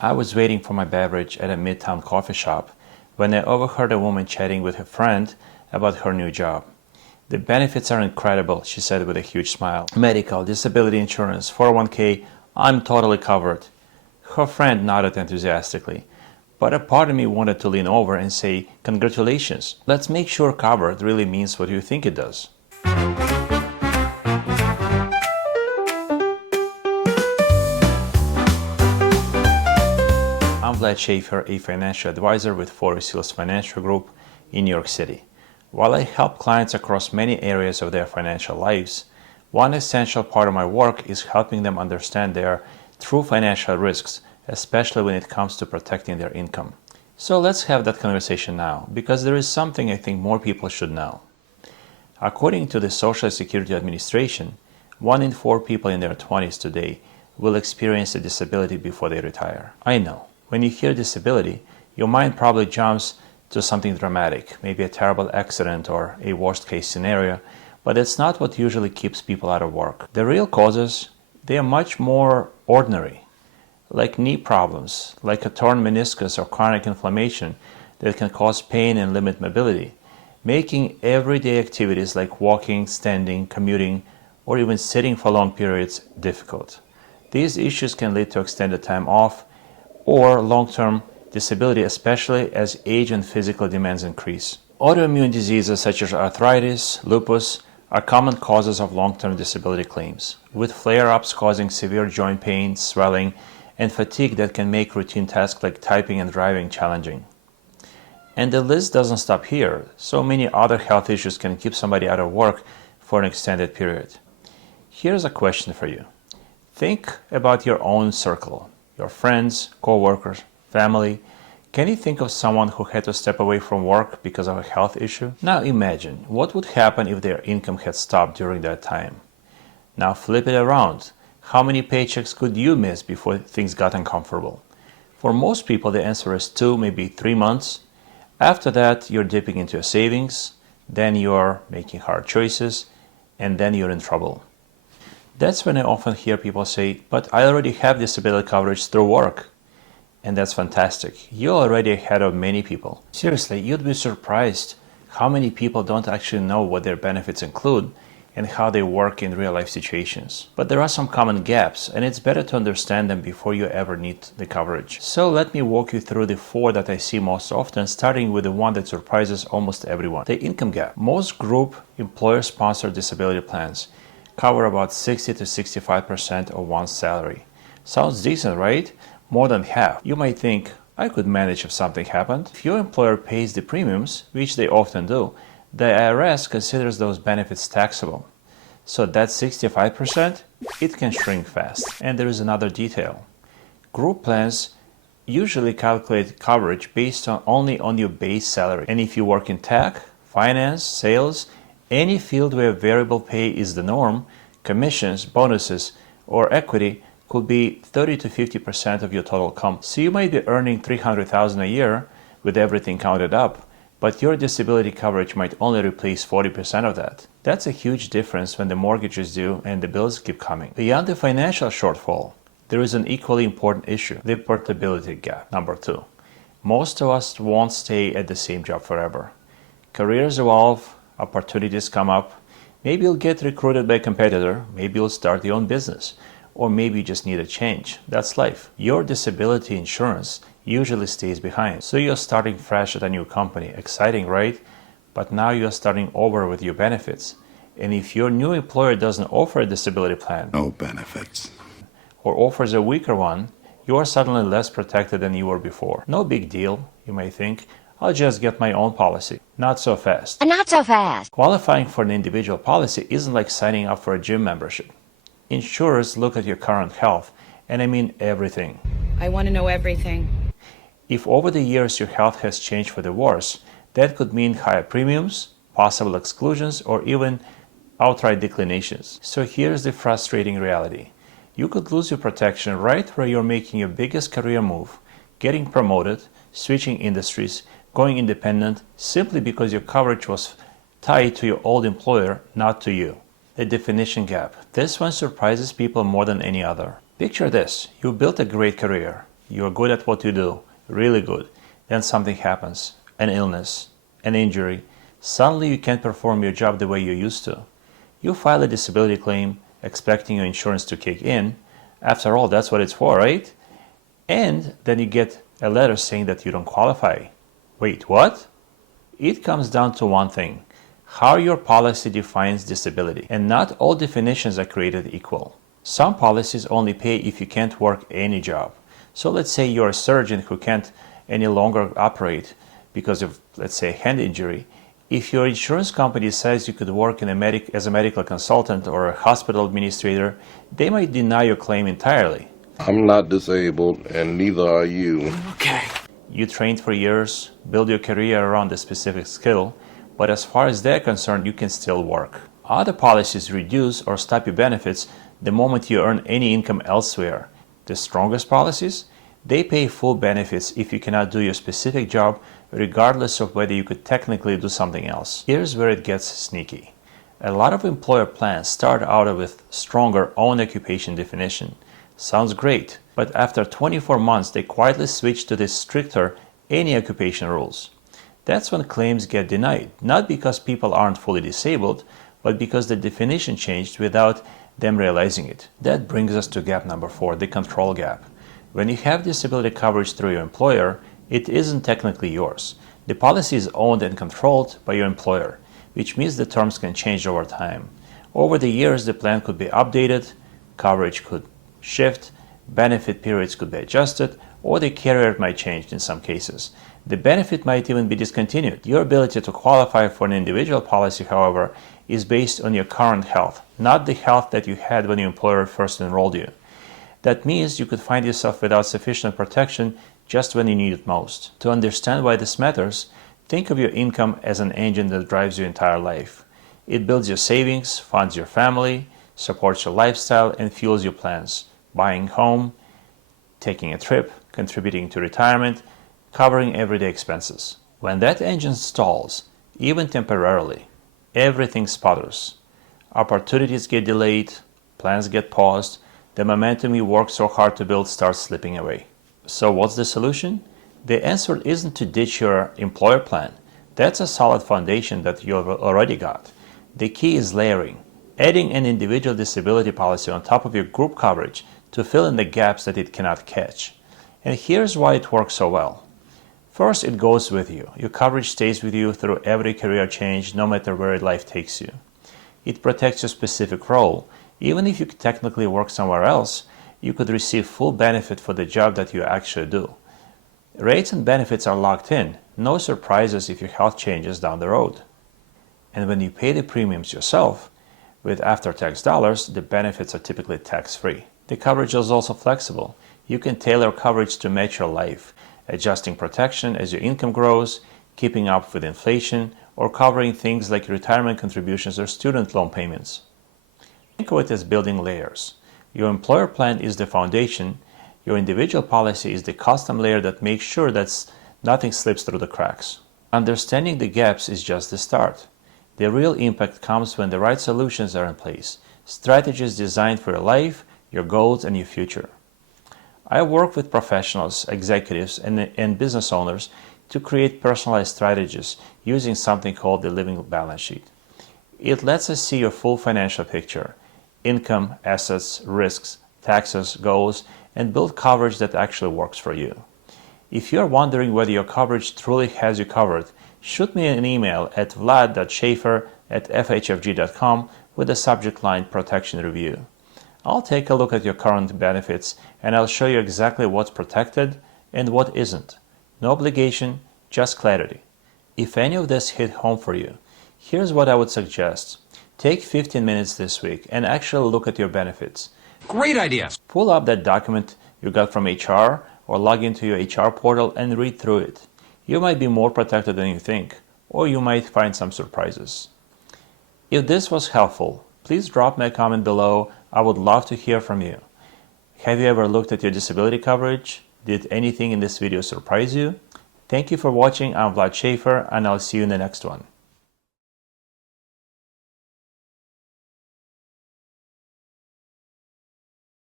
I was waiting for my beverage at a midtown coffee shop when I overheard a woman chatting with her friend about her new job. "The benefits are incredible," she said with a huge smile. "Medical, disability insurance, 401k, I'm totally covered." Her friend nodded enthusiastically, but a part of me wanted to lean over and say, "Congratulations. Let's make sure covered really means what you think it does." I'm Vlad Shafir, a financial advisor with Forest Hills Financial Group in New York City. While I help clients across many areas of their financial lives, one essential part of my work is helping them understand their true financial risks, especially when it comes to protecting their income. So let's have that conversation now, because there is something I think more people should know. According to the Social Security Administration, 1 in 4 people in their 20s today will experience a disability before they retire. I know, when you hear disability, your mind probably jumps to something dramatic, maybe a terrible accident or a worst-case scenario, but it's not what usually keeps people out of work. The real causes, they are much more ordinary, like knee problems, like a torn meniscus or chronic inflammation that can cause pain and limit mobility, making everyday activities like walking, standing, commuting, or even sitting for long periods difficult. These issues can lead to extended time off or long-term disability, especially as age and physical demands increase. Autoimmune diseases such as arthritis, lupus, are common causes of long-term disability claims, with flare-ups causing severe joint pain, swelling, and fatigue that can make routine tasks like typing and driving challenging. And the list doesn't stop here. So many other health issues can keep somebody out of work for an extended period. Here's a question for you. Think about your own circle, your friends, co-workers, family. Can you think of someone who had to step away from work because of a health issue? Now imagine what would happen if their income had stopped during that time. Now flip it around. How many paychecks could you miss before things got uncomfortable? For most people, the answer is 2, maybe 3 months. After that, you're dipping into your savings, then you're making hard choices, and then you're in trouble. That's when I often hear people say, "But I already have disability coverage through work." And that's fantastic. You're already ahead of many people. Seriously, you'd be surprised how many people don't actually know what their benefits include and how they work in real-life situations. But there are some common gaps, and it's better to understand them before you ever need the coverage. So let me walk you through the 4 that I see most often, starting with the one that surprises almost everyone: the income gap. Most group employer-sponsored disability plans cover about 60 to 65% of one's salary. Sounds decent, right? More than half. You might think, I could manage if something happened. If your employer pays the premiums, which they often do, the IRS considers those benefits taxable. So that 65%, it can shrink fast. And there is another detail. Group plans usually calculate coverage based only on your base salary. And if you work in tech, finance, sales, any field where variable pay is the norm, commissions, bonuses, or equity could be 30 to 50% of your total comp. So you might be earning $300,000 a year with everything counted up, but your disability coverage might only replace 40% of that. That's a huge difference when the mortgage is due and the bills keep coming. Beyond the financial shortfall, there is an equally important issue: the portability gap. Number 2. Most of us won't stay at the same job forever. Careers evolve, opportunities come up. Maybe you'll get recruited by a competitor, maybe you'll start your own business, or maybe you just need a change. That's life. Your disability insurance usually stays behind. So you're starting fresh at a new company. Exciting, right? But now you're starting over with your benefits. And if your new employer doesn't offer a disability plan, no benefits, or offers a weaker one, you are suddenly less protected than you were before. No big deal, you may think. I'll just get my own policy. Not so fast. Not so fast. Qualifying for an individual policy isn't like signing up for a gym membership. Insurers look at your current health, and I mean everything. I want to know everything. If over the years your health has changed for the worse, that could mean higher premiums, possible exclusions, or even outright declinations. So here's the frustrating reality. You could lose your protection right where you're making your biggest career move, getting promoted, switching industries, going independent, simply because your coverage was tied to your old employer, not to you. The definition gap. This one surprises people more than any other. Picture this. You built a great career. you're good at what you do, really good. Then something happens, an illness, an injury. Suddenly you can't perform your job the way you used to. You file a disability claim, expecting your insurance to kick in. After all, that's what it's for, right? And then you get a letter saying that you don't qualify. Wait, what? It comes down to one thing: how your policy defines disability. And not all definitions are created equal. Some policies only pay if you can't work any job. So let's say you're a surgeon who can't any longer operate because of, let's say, a hand injury. If your insurance company says you could work as a medical consultant or a hospital administrator, they might deny your claim entirely. I'm not disabled, and neither are you. Okay. You trained for years, build your career around a specific skill, but as far as they're concerned, you can still work. Other policies reduce or stop your benefits the moment you earn any income elsewhere. The strongest policies, they pay full benefits if you cannot do your specific job, regardless of whether you could technically do something else. Here's where it gets sneaky. A lot of employer plans start out with stronger own occupation definition. Sounds great, but after 24 months they quietly switch to the stricter any occupation rules. That's when claims get denied, not because people aren't fully disabled, but because the definition changed without them realizing it. That brings us to gap number 4, the control gap. When you have disability coverage through your employer, it isn't technically yours. The policy is owned and controlled by your employer, which means the terms can change over time. Over the years, the plan could be updated, coverage could shift, benefit periods could be adjusted, or the carrier might change in some cases. The benefit might even be discontinued. Your ability to qualify for an individual policy, however, is based on your current health, not the health that you had when your employer first enrolled you. That means you could find yourself without sufficient protection just when you need it most. To understand why this matters, think of your income as an engine that drives your entire life. It builds your savings, funds your family, supports your lifestyle, and fuels your plans. Buying a home, taking a trip, contributing to retirement, covering everyday expenses. When that engine stalls, even temporarily, everything sputters. Opportunities get delayed, plans get paused, the momentum you worked so hard to build starts slipping away. So what's the solution? The answer isn't to ditch your employer plan. That's a solid foundation that you've already got. The key is layering, adding an individual disability policy on top of your group coverage to fill in the gaps that it cannot catch. And here's why it works so well. First, it goes with you. Your coverage stays with you through every career change, no matter where life takes you. It protects your specific role. Even if you could technically work somewhere else, you could receive full benefit for the job that you actually do. Rates and benefits are locked in. No surprises if your health changes down the road. And when you pay the premiums yourself, with after-tax dollars, the benefits are typically tax-free. The coverage is also flexible. You can tailor coverage to match your life, adjusting protection as your income grows, keeping up with inflation, or covering things like retirement contributions or student loan payments. Think of it as building layers. Your employer plan is the foundation. Your individual policy is the custom layer that makes sure that nothing slips through the cracks. Understanding the gaps is just the start. The real impact comes when the right solutions are in place, strategies designed for your life, your goals, and your future. I work with professionals, executives, and business owners to create personalized strategies using something called the living balance sheet. It lets us see your full financial picture: income, assets, risks, taxes, goals, and build coverage that actually works for you. If you're wondering whether your coverage truly has you covered, shoot me an email at vlad.shafir@fhfg.com with the subject line Protection Review. I'll take a look at your current benefits and I'll show you exactly what's protected and what isn't. No obligation, just clarity. If any of this hit home for you, here's what I would suggest. Take 15 minutes this week and actually look at your benefits. Great idea. Pull up that document you got from HR or log into your HR portal and read through it. You might be more protected than you think, or you might find some surprises. If this was helpful, please drop me a comment below. I would love to hear from you. Have you ever looked at your disability coverage? Did anything in this video surprise you? Thank you for watching. I'm Vlad Shafir, and I'll see you in the next one.